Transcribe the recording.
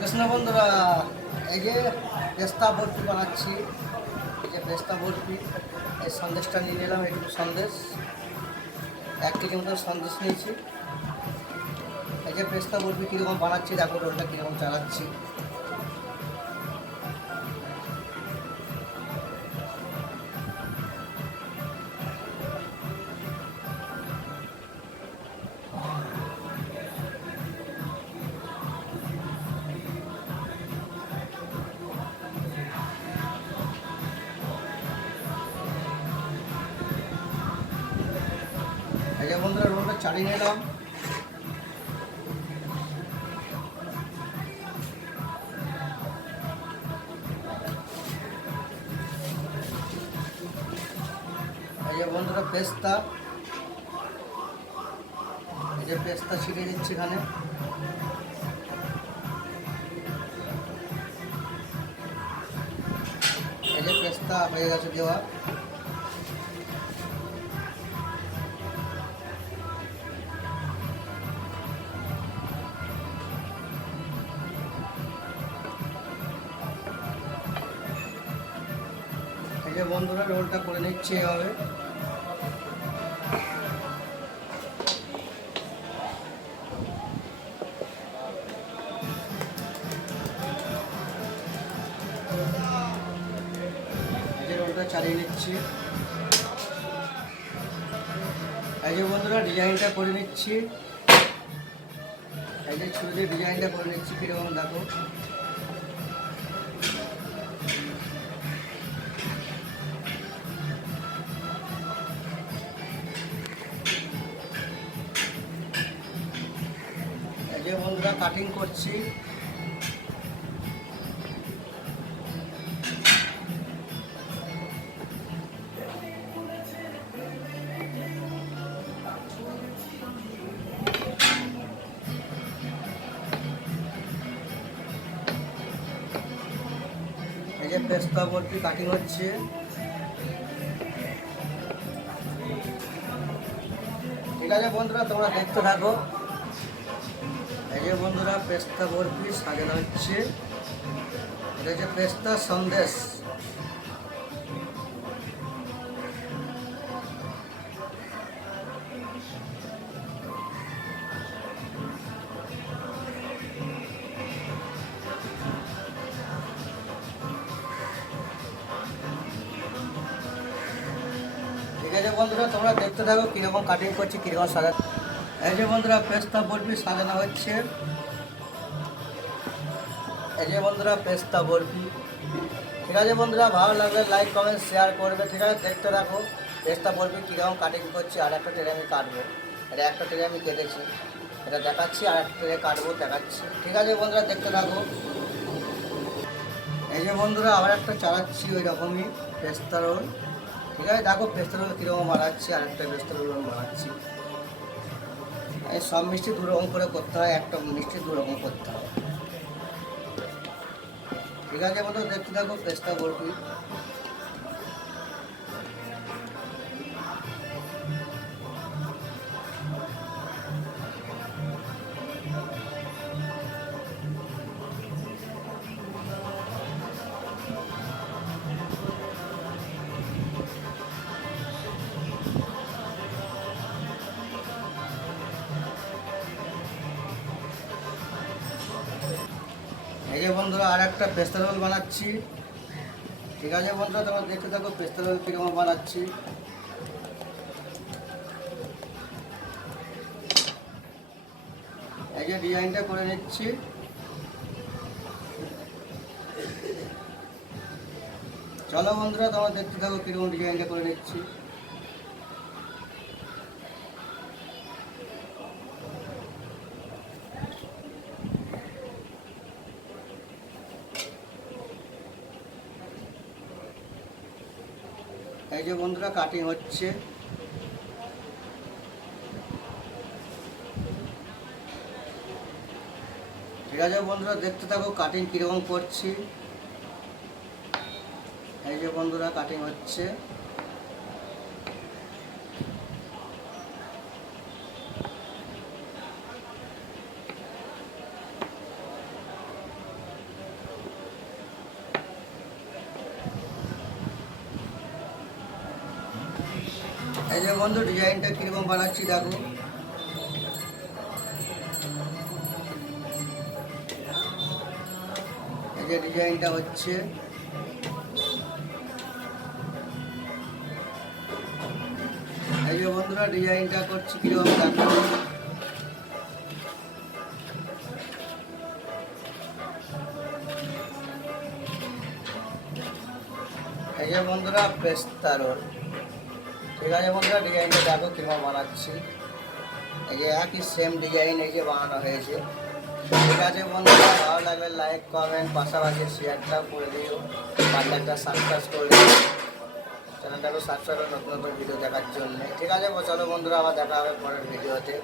কৃষ্ণ বন্ধুরা, এই যে পেস্তা বরফি বানাচ্ছি। এই যে পেস্তা বরফি, এই সন্দেশটা নিয়ে নিলাম। এইটুকু সন্দেশ, 1 কেজি মতো সন্দেশ নিয়েছি। এই যে পেস্তা বরফি কীরকম বানাচ্ছি দেখো, রোলটা কীরকম চালাচ্ছি। এই যে বন্ধুরা, রোলটা চালিয়ে নিলাম। এই যে বন্ধুরা পেস্তা, এই যে পেস্তা ছিটিয়ে দিচ্ছি এখানে। এই যে পেস্তা হয়ে গেছে দেওয়া। এই যে বন্ধুরা রোলটা করে নিচ্ছি এভাবে। এই যে রোলটা চালিয়ে নিচ্ছি। এই যে বন্ধুরা ডিজাইনটা করে নিচ্ছি। এই যে ছুরি দিয়ে ডিজাইনটা করে নিচ্ছি, কীরকম দেখো। এই যে বন্ধুরা কাটিং করছি। এই যে পেস্তা বরফি কাটিং হচ্ছে। ঠিক আছে বন্ধুরা, তোমরা দেখতে থাকো। এই যে বন্ধুরা পেস্তা বরফি সাজানো হচ্ছে। এটা হচ্ছে পেস্তা সন্দেশ। ঠিক আছে বন্ধুরা, তোমরা দেখতে থাকো কীরকম কাটিং করছি, কীরকম সাজা। এই যে বন্ধুরা পেস্তা বরফি সাজানো হচ্ছে। এই যে বন্ধুরা পেস্তা বরফি। ঠিক আছে বন্ধুরা, ভালো লাগলে লাইক কমেন্ট শেয়ার করবে। ঠিক আছে, দেখতে থাকো পেস্তা বরফি কীরকম কাটিং করছি। আর একটা ট্রে আমি কাটবো, এটা একটা ট্রে আমি কেটেছি, এটা দেখাচ্ছি। আর একটা ট্রে কাটবো, দেখাচ্ছি। ঠিক আছে বন্ধুরা, দেখতে থাকো। এই যে বন্ধুরা আবার একটা চালাচ্ছি ওই রকমই পেস্তা রোল। ঠিক আছে, দেখো পেস্তা রোল কীরকম বানাচ্ছি। আর একটা পেস্তা রোল বানাচ্ছি। এই সব মিষ্টি দু রকম করে করতে হয়, একটা মিষ্টি দু রকম করতে হয়। ঠিক আছে বন্ধু, দেখতে থাকো পেস্তা বরফি। এই যে বন্ধুরা আর একটা পেস্তা রোল বানাচ্ছি। ঠিক আছে বন্ধুরা, তোমরা দেখতে থাকো পেস্তা রোল কীরকম বানাচ্ছি। এই যে ডিজাইনটা করে নিচ্ছি। চলো বন্ধুরা, তোমরা দেখতে থাকো কীরকম ডিজাইনটা করে নিচ্ছি। এই যে বন্ধুরা কাটিং হচ্ছে। ঠিক আছে বন্ধুরা, দেখতে থাকো কাটিং কীরকম করছি। এই যে বন্ধুরা কাটিং হচ্ছে। বন্ধু ডিজাইনটা কীরকম বানাচ্ছি দেখো। এই যে ডিজাইনটা হচ্ছে, এই যে বন্ধুরা ডিজাইনটা করছি কীরকম দেখো। এই যে বন্ধুরা পেস্তা রোল, ঠিক আছে বন্ধুরা ডিজাইনটা দেখো কীরকম বানাচ্ছি। এই যে একই সেম ডিজাইন এই যে বানানো হয়েছে। ঠিক আছে বন্ধুরা, ভালো লাগলে লাইক কমেন্ট পাশাপাশি শেয়ারটা করে দিও, পারলে একটা সাবস্ক্রাইব করে দিও, চ্যানেলটাকে সাবস্ক্রাইব করে নতুন নতুন ভিডিও দেখার জন্য। ঠিক আছে চলো বন্ধুরা, আবার দেখা হবে পরের ভিডিওতে।